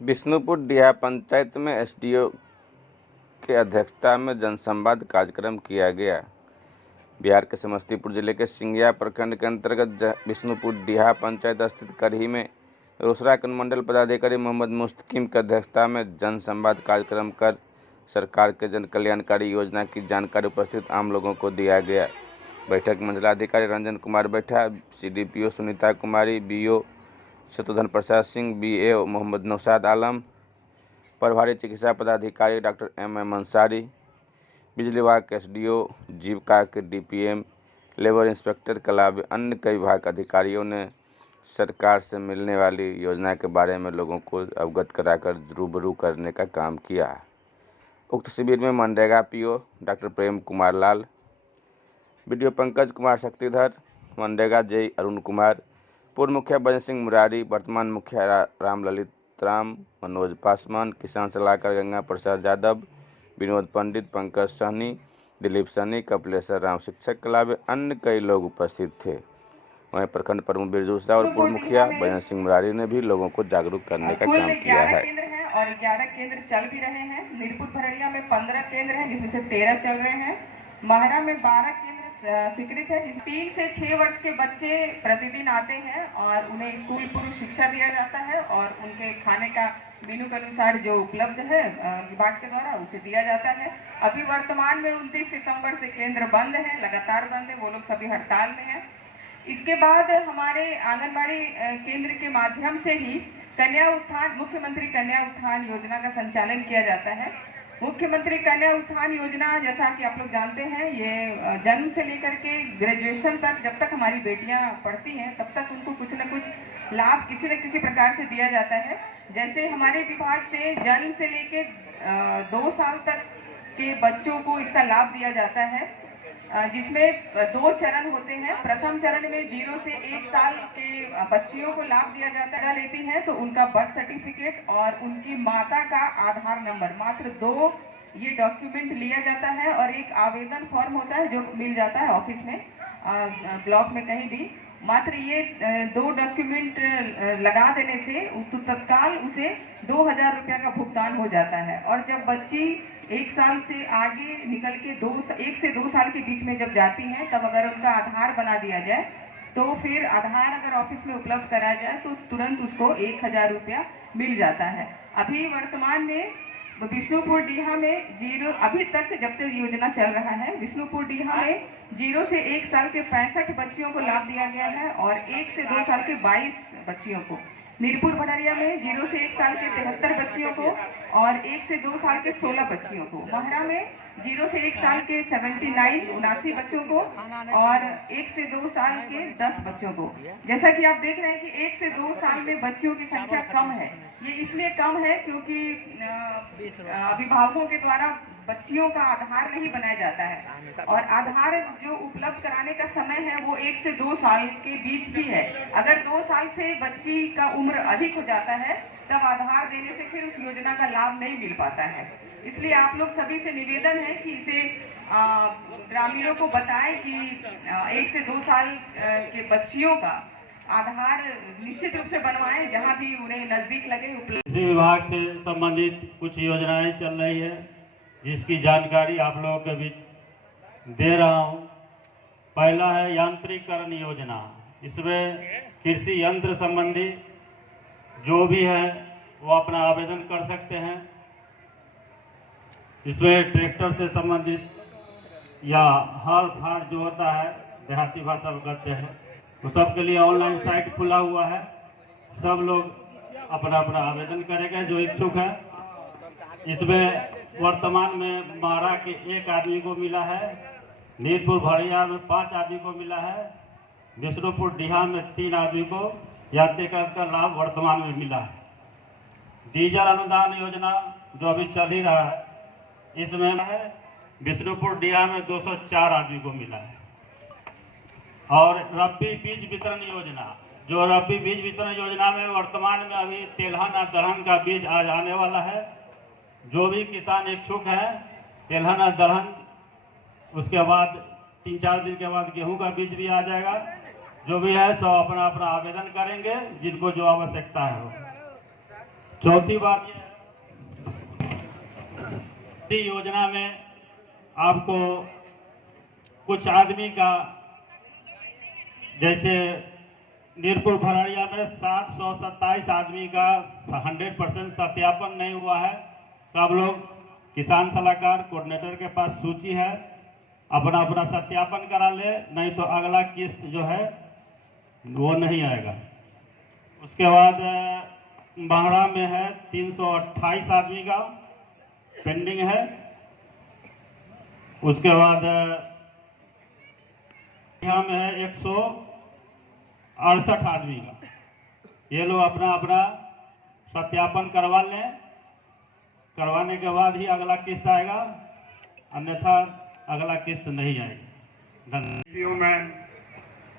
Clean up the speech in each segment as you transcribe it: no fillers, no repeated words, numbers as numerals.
बिष्णुपुर डीहा पंचायत में एसडीओ के अध्यक्षता में जनसंवाद कार्यक्रम किया गया। बिहार के समस्तीपुर जिले के सिंघिया प्रखंड के अंतर्गत बिष्णुपुर डीहा पंचायत स्थित करही में रोसड़ा के अनुमंडल पदाधिकारी मोहम्मद मुस्तकीम की अध्यक्षता में जनसंवाद कार्यक्रम कर सरकार के जन कल्याणकारी योजना की जानकारी उपस्थित आम लोगों को दिया गया। बैठक में मंडलाधिकारी रंजन कुमार बैठा, सीडीपीओ सुनीता कुमारी, बीओ शत्रुघ्न प्रसाद सिंह, बीए मोहम्मद नौशाद आलम, प्रभारी चिकित्सा पदाधिकारी डॉक्टर एम अंसारी, बिजली विभाग के एसडीओ, जीविका के डीपीएम, लेबर इंस्पेक्टर के अलावा अन्य कई विभाग अधिकारियों ने सरकार से मिलने वाली योजना के बारे में लोगों को अवगत कराकर रूबरू करने का काम किया। उक्त शिविर में MNREGA PO doctor Prem Kumar Lal, BDO Pankaj Kumar Shaktidhar, MNREGA JEE Arun Kumar, पूर्व मुखिया भजन सिंह मुरारी, वर्तमान मुखिया राम ललित राम, मनोज पासवान, किसान सलाहकार गंगा प्रसाद यादव, विनोद पंडित, पंकज सहनी, दिलीप सहनी, कपिलेश्वर राम शिक्षक के अलावा अन्य कई लोग उपस्थित थे। वहीं प्रखंड प्रमुख बिरजू शाह और पूर्व मुखिया भजन सिंह मुरारी ने भी लोगों को जागरूक करने का काम किया है। और 11 केंद्र चल भी रहे हैं। नीरपुर भरड़िया में 15 केंद्र हैं, जिसमें से 13 चल रहे हैं। महरा में 12 केंद्र स्वीकृत है। 3 से 6 वर्ष के बच्चे प्रतिदिन आते हैं और उन्हें स्कूल पूर्व शिक्षा दिया जाता है और उनके खाने का मेनू के अनुसार जो उपलब्ध है विभाग के द्वारा उसे दिया जाता है। अभी वर्तमान में 29 सितंबर से केंद्र बंद है, लगातार बंद है, वो लोग सभी हड़ताल में हैं। इसके बाद हमारे आंगनबाड़ी केंद्र के माध्यम से ही कन्या उत्थान, मुख्यमंत्री कन्या उत्थान योजना का संचालन किया जाता है। मुख्यमंत्री कन्या उत्थान योजना, जैसा कि आप लोग जानते हैं, ये जन्म से लेकर के ग्रेजुएशन तक जब तक हमारी बेटियां पढ़ती हैं तब तक उनको कुछ न कुछ लाभ किसी न किसी प्रकार से दिया जाता है। जैसे हमारे विभाग से जन्म से लेकर 2 साल तक के बच्चों को इसका लाभ दिया जाता है, जिसमें 2 चरण होते हैं। प्रथम चरण में 0 से 1 साल के बच्चियों को लाभ दिया जाता है। लेती हैं तो उनका बर्थ सर्टिफिकेट और उनकी माता का आधार नंबर, मात्र 2 ये डॉक्यूमेंट लिया जाता है और एक आवेदन फॉर्म होता है जो मिल जाता है ऑफिस में, ब्लॉक में कहीं भी। मात्र ये 2 डॉक्यूमेंट लगा देने से तत्काल उसे 2000 रुपया का भुगतान हो जाता है। और जब बच्ची 1 साल से आगे निकल के 1 से 2 साल के बीच में जब जाती हैं, तब अगर उनका आधार बना दिया जाए तो फिर आधार अगर ऑफिस में उपलब्ध कराया जाए तो तुरंत उसको 1000 रुपया मिल जाता है। अभी वर्तमान में बिष्णुपुर डीहा में 0 अभी तक जब तक योजना चल रहा है, बिष्णुपुर डीहा में 0 से 1 साल के 65 बच्चियों को लाभ दिया गया है और 1 से 2 साल के 22 बच्चियों को। नीरपुर भडरिया में 0 से 1 साल के 73 बच्चियों को और 1 से 2 साल के 16 बच्चियों को। महरा में 0 से 1 साल के 79 बच्चों को और 1 से 2 साल के 10 बच्चों को। जैसा कि आप देख रहे हैं कि 1 से 2 साल में बच्चियों की संख्या कम है। ये इसलिए कम है क्योंकि अभिभावकों के द्वारा बच्चियों का आधार नहीं बनाया जाता है और आधार जो उपलब्ध कराने का समय है वो 1 से 2 साल के बीच भी है। अगर 2 साल से बच्ची का उम्र अधिक हो जाता है तब आधार देने से फिर उस योजना का लाभ नहीं मिल पाता है। इसलिए आप लोग सभी से निवेदन है कि इसे ग्रामीणों को बताएं कि 1 से 2 साल के बच्चियों का आधार निश्चित रूप से बनवाएं, जहां भी उन्हें नजदीक लगे। कृषि विभाग से संबंधित कुछ योजनाएं चल रही है जिसकी जानकारी आप लोगों के बीच दे रहा हूं। पहला है यांत्रिकरण योजना। इसमें कृषि यंत्र संबंधी जो भी है वो अपना आवेदन कर सकते हैं। इसमें ट्रैक्टर से संबंधित या हल फाड़ जो होता है, देहाती भाषा में कहते हैं, तो सबके लिए ऑनलाइन साइट खुला हुआ है। सब लोग अपना अपना आवेदन करेंगे जो इच्छुक है। इसमें वर्तमान में महरा के 1 आदमी को मिला है, नीरपुर भरड़िया में 5 आदमी को मिला है, बिष्णुपुर डीहा में 3 आदमी को यांत्रिकरण का लाभ वर्तमान में मिला है। डीजल अनुदान योजना जो अभी चल ही रहा है, इसमें है बिष्णुपुर डीहा में 204 आदमी को मिला है। और रबी बीज वितरण योजना, जो रबी बीज वितरण योजना में वर्तमान में अभी तेलहन और दलहन का बीज आज आने वाला है। जो भी किसान इच्छुक है, तेलहन और दलहन, उसके बाद 3-4 दिन के बाद गेहूं का बीज भी आ जाएगा। जो भी है सब अपना अपना आवेदन करेंगे जिनको जो आवश्यकता है। चौथी बात यह है, योजना में आपको कुछ आदमी का, जैसे नीरपुर भरड़िया में 727 आदमी का 100% सत्यापन नहीं हुआ है। सब लोग किसान सलाहकार कोऑर्डिनेटर के पास सूची है, अपना अपना सत्यापन करा ले, नहीं तो अगला किस्त जो है वो नहीं आएगा। उसके बाद बांगड़ा में है 328 आदमी का पेंडिंग है। उसके बाद यहाँ में है 168 आदमी का। ये लोग अपना अपना सत्यापन करवा लें, करवाने के बाद ही अगला किस्त आएगा, अन्यथा अगला किस्त नहीं आएगा। धन्यवाद।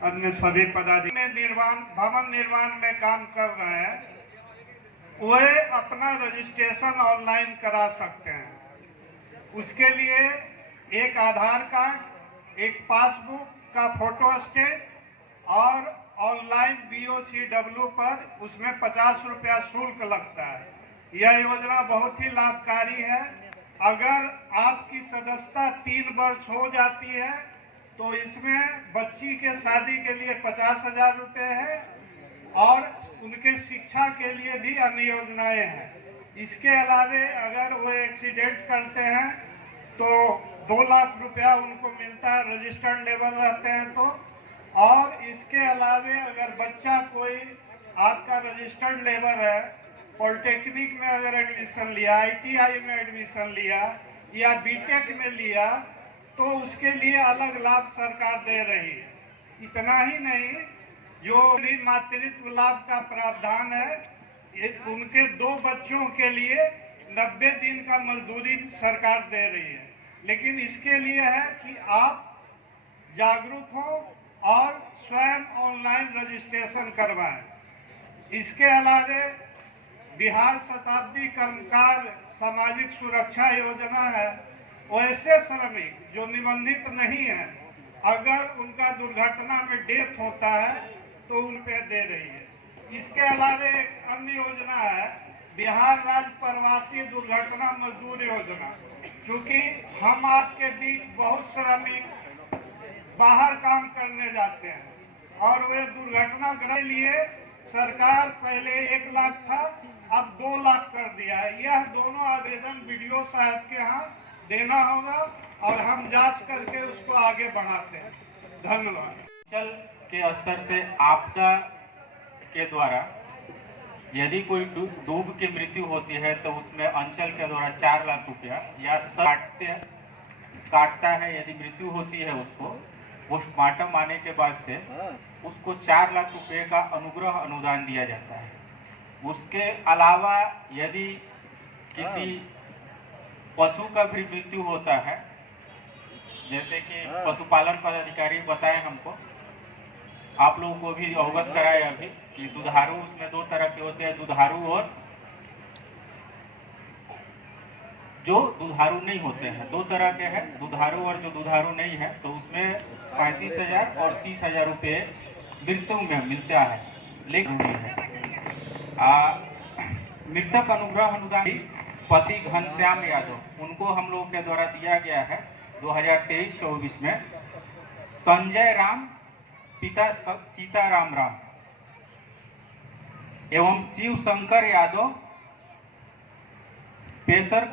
अन्य सभी पदाधिकारी भवन निर्माण में काम कर रहे हैं, वे अपना रजिस्ट्रेशन ऑनलाइन करा सकते हैं। उसके लिए एक आधार कार्ड, एक पासबुक का फोटो स्टेट और ऑनलाइन BOCW पर उसमें 50 रुपया शुल्क लगता है। यह योजना बहुत ही लाभकारी है। अगर आपकी सदस्यता 3 वर्ष हो जाती है तो इसमें बच्ची के शादी के लिए 50,000 रुपये है और उनके शिक्षा के लिए भी अन्य योजनाएं हैं। इसके अलावे अगर वो एक्सीडेंट करते हैं तो 2 लाख रुपया उनको मिलता है, रजिस्टर्ड लेबर रहते हैं तो। और इसके अलावे अगर बच्चा कोई आपका रजिस्टर्ड लेबर है, पॉलिटेक्निक में अगर एडमिशन लिया, ITI में एडमिशन लिया या BTech में लिया तो उसके लिए अलग लाभ सरकार दे रही है। इतना ही नहीं, जो भी मातृत्व लाभ का प्रावधान है, उनके 2 बच्चों के लिए 90 दिन का मजदूरी सरकार दे रही है। लेकिन इसके लिए है कि आप जागरूक हो और स्वयं ऑनलाइन रजिस्ट्रेशन करवाएं। इसके अलावा बिहार शताब्दी कर्मकार सामाजिक सुरक्षा योजना है। वैसे श्रमिक जो निबंधित नहीं है, अगर उनका दुर्घटना में डेथ होता है तो उन पे दे रही है। इसके अलावा एक अन्य योजना है, बिहार राज्य प्रवासी दुर्घटना मजदूर योजना। क्योंकि हम आपके बीच बहुत श्रमिक बाहर काम करने जाते हैं और वे दुर्घटना के लिए सरकार पहले 1 लाख था, अब 2 लाख कर दिया है। यह दोनों आवेदन BDO साहब के यहाँ देना होगा और हम जांच करके उसको आगे बढ़ाते हैं। धन्यवाद। अंचल के स्तर से आपदा के द्वारा यदि कोई डूब की मृत्यु होती है तो उसमें अंचल के द्वारा 4 लाख रुपया या काटता है। यदि मृत्यु होती है उसको पोस्टमार्टम आने के बाद से उसको 4 लाख रुपये का अनुग्रह अनुदान दिया जाता है। उसके अलावा यदि किसी पशु का भी मृत्यु होता है, जैसे कि पशुपालन पदाधिकारी बताए हमको, आप लोगों को भी अवगत कराए अभी कि दुधारू, उसमें 2 तरह के होते हैं, दुधारू और जो दुधारू नहीं होते हैं। 2 तरह के हैं, दुधारू और जो दुधारू नहीं है। तो उसमें 35,000 और 30,000 रुपये मृत्यु में मिलता है। लेकिन मृतक अनुग्रह अनुदान पति घनश्याम यादव, उनको हम लोगों के द्वारा दिया गया है 2023-24 में। संजय राम पिता सीताराम राम एवं शिव शंकर यादव पेशर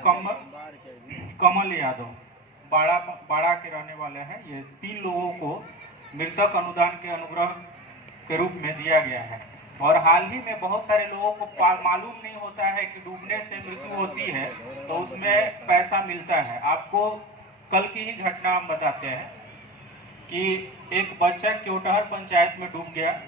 कमल यादव बाड़ा के रहने वाले हैं। ये 3 लोगों को मृतक अनुदान के अनुग्रह के रूप में दिया गया है। और हाल ही में बहुत सारे लोगों को मालूम नहीं होता है कि डूबने से मृत्यु होती है तो उसमें पैसा मिलता है। आपको कल की ही घटना हम बताते हैं कि एक बच्चा केवटहर पंचायत में डूब गया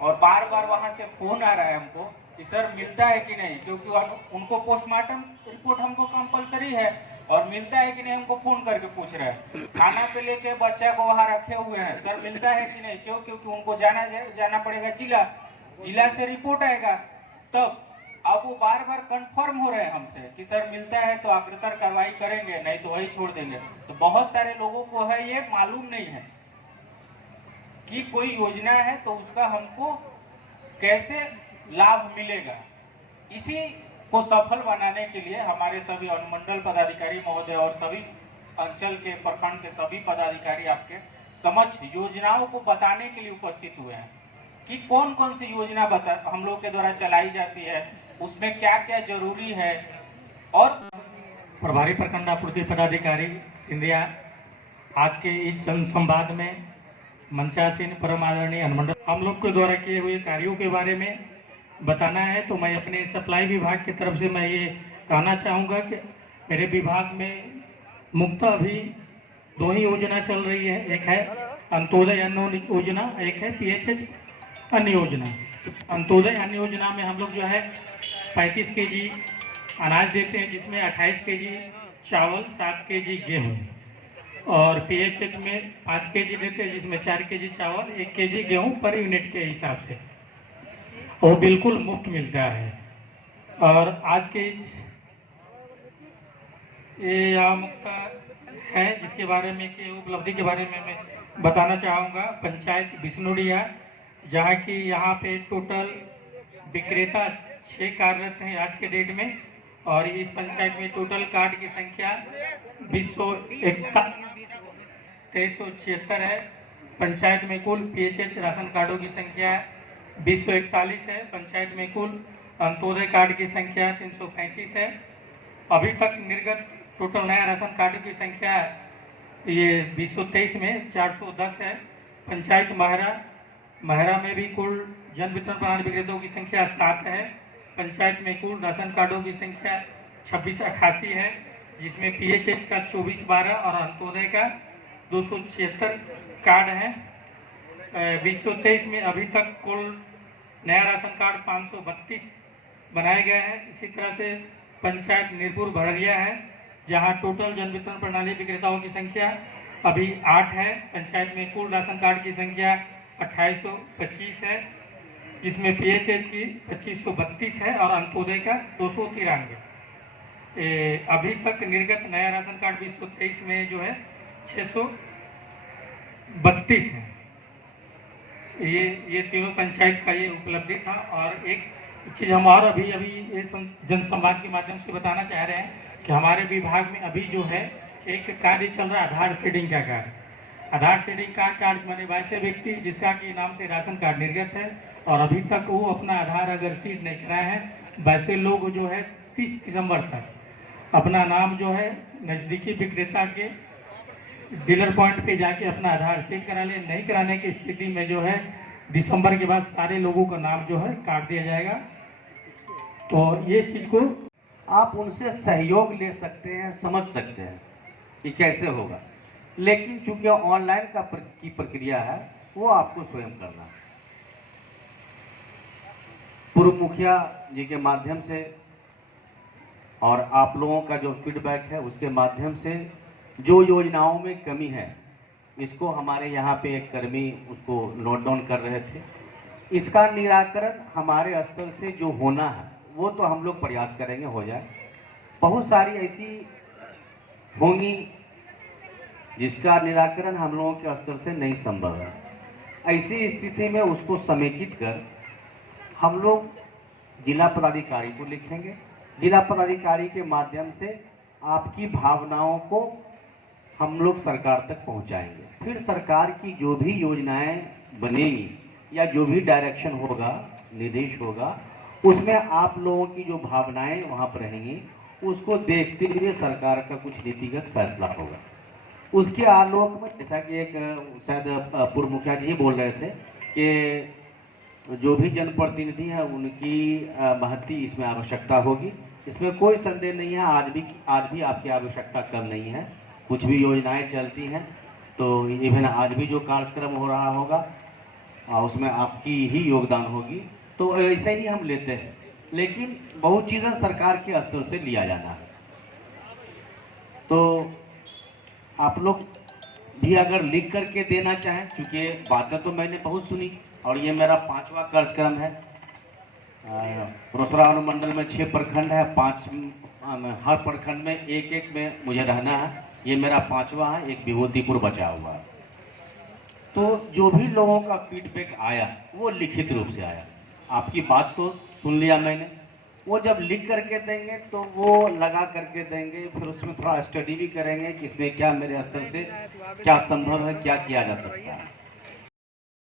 और बार बार वहां से फोन आ रहा है हमको कि सर मिलता है कि नहीं, क्योंकि उनको पोस्टमार्टम रिपोर्ट हमको कंपलसरी है और मिलता है कि नहीं हमको फोन करके पूछ रहे हैं। खाना पे लेके बच्चा को वहां रखे हुए हैं, सर मिलता है कि नहीं, क्यों? क्योंकि उनको जाना पड़ेगा जिला से रिपोर्ट आएगा तब। अब वो बार बार कंफर्म हो रहे हैं हमसे कि सर मिलता है तो अग्रतर कार्रवाई करेंगे, नहीं तो वही छोड़ देंगे। तो बहुत सारे लोगों को है ये मालूम नहीं है कि कोई योजना है तो उसका हमको कैसे लाभ मिलेगा। इसी को सफल बनाने के लिए हमारे सभी अनुमंडल पदाधिकारी महोदय और सभी अंचल के प्रखंड के सभी पदाधिकारी आपके समक्ष योजनाओं को बताने के लिए उपस्थित हुए हैं कि कौन कौन सी योजना हम लोग के द्वारा चलाई जाती है, उसमें क्या क्या जरूरी है। और प्रभारी प्रखंड आपूर्ति पदाधिकारी सिंधिया आज के इस जनसंवाद में मंचासीन परम आदरणीय अनुमंडल हम लोग के द्वारा किए हुए कार्यों के बारे में बताना है। तो मैं अपने सप्लाई विभाग की तरफ से मैं ये कहना चाहूँगा कि मेरे विभाग में मुख्यतः अभी 2 ही योजना चल रही है। एक है अंत्योदय अन्न योजना, एक है PHH अन्न योजना। अंत्योदय अन्न योजना में हम लोग जो है 35 kg अनाज देते हैं, जिसमें 28 kg चावल, 7 kg गेहूँ, और PHH में 5 kg देते हैं, जिसमें 4 kg चावल, 1 kg गेहूँ पर यूनिट के हिसाब से, वो बिल्कुल मुफ्त मिलता है। और आज के ये मुक्त है जिसके बारे में कि उपलब्धि के बारे में मैं बताना चाहूँगा। पंचायत बिष्णुड़िया, जहाँ की यहाँ पे टोटल विक्रेता 6 कार्यरत हैं आज के डेट में, और इस पंचायत में टोटल कार्ड की संख्या 2376 है। पंचायत में कुल PHH राशन कार्डों की संख्या 241 है। पंचायत में कुल अंत्योदय कार्ड की संख्या 335 है। अभी तक निर्गत टोटल नया राशन कार्ड की संख्या ये 223 में 410 है। पंचायत महरा में भी कुल जन वितरण प्रणाली विक्रेताओं की संख्या 7 है। पंचायत में कुल राशन कार्डों की संख्या 2688 है, जिसमें PHH का 2412 और अंत्योदय का 276 कार्ड है। 223 में अभी तक कुल नया राशन कार्ड 532 बनाए गए हैं। इसी तरह से पंचायत नीरपुर भररिया है, जहां टोटल जन वितरण प्रणाली विक्रेताओं की संख्या अभी 8 है। पंचायत में कुल राशन कार्ड की संख्या 2825 है, जिसमें PHH की 2532 है और अंत्योदय का 293। अभी तक निर्गत नया राशन कार्ड 223 में जो है 632 है। ये तीनों पंचायत का ये उपलब्धि था। और एक चीज़ हम और अभी ये जनसंवाद के माध्यम से बताना चाह रहे हैं कि हमारे विभाग में अभी जो है एक कार्य चल रहा है आधार सीडिंग का कार्य। आधार सीडिंग का कार्य माने वैसे व्यक्ति जिसका के नाम से राशन कार्ड निर्गत है और अभी तक वो अपना आधार अगर सीड नहीं कराए हैं, वैसे लोग जो है 30 दिसंबर तक अपना नाम जो है नज़दीकी विक्रेता के डीलर पॉइंट पे जाके अपना आधार सीड करा ले। नहीं कराने की स्थिति में जो है दिसंबर के बाद सारे लोगों का नाम जो है काट दिया जाएगा। तो ये चीज़ को आप उनसे सहयोग ले सकते हैं, समझ सकते हैं कि कैसे होगा, लेकिन चूंकि ऑनलाइन की प्रक्रिया है वो आपको स्वयं करना है। पूर्व मुखिया जी के माध्यम से और आप लोगों का जो फीडबैक है उसके माध्यम से जो योजनाओं में कमी है, इसको हमारे यहाँ पे एक कर्मी उसको नोट डाउन कर रहे थे। इसका निराकरण हमारे स्तर से जो होना है वो तो हम लोग प्रयास करेंगे हो जाए। बहुत सारी ऐसी होंगी जिसका निराकरण हम लोगों के स्तर से नहीं संभव है। ऐसी स्थिति में उसको समेकित कर हम लोग जिला पदाधिकारी को लिखेंगे। जिला पदाधिकारी के माध्यम से आपकी भावनाओं को हम लोग सरकार तक पहुंचाएंगे। फिर सरकार की जो भी योजनाएं बनेगी या जो भी डायरेक्शन होगा, निर्देश होगा, उसमें आप लोगों की जो भावनाएं वहां पर रहेंगी, उसको देखते हुए सरकार का कुछ नीतिगत फैसला होगा। उसके आलोक में जैसा कि एक शायद पूर्व मुखिया जी बोल रहे थे कि जो भी जनप्रतिनिधि हैं उनकी महत्ती इसमें आवश्यकता होगी। इसमें कोई संदेह नहीं है। आज भी आपकी आवश्यकता कम नहीं है। कुछ भी योजनाएं चलती हैं तो इवन आज भी जो कार्यक्रम हो रहा होगा उसमें आपकी ही योगदान होगी। तो ऐसे ही हम लेते हैं, लेकिन बहुत चीज़ें सरकार के स्तर से लिया जाना है। तो आप लोग भी अगर लिख करके देना चाहें, क्योंकि बातें तो मैंने बहुत सुनी और ये मेरा 5वां कार्यक्रम है। रोसड़ा अनुमंडल में 6 प्रखंड है, 5 हर प्रखंड में एक में मुझे रहना है। ये मेरा 5वां है, एक विभूतिपुर बचा हुआ है। तो जो भी लोगों का फीडबैक आया वो लिखित रूप से आया। आपकी बात तो सुन लिया मैंने, वो जब लिख करके देंगे तो वो लगा करके देंगे, फिर उसमें थोड़ा स्टडी भी करेंगे कि इसमें क्या मेरे स्तर से क्या संभव है, क्या किया जा सकता है।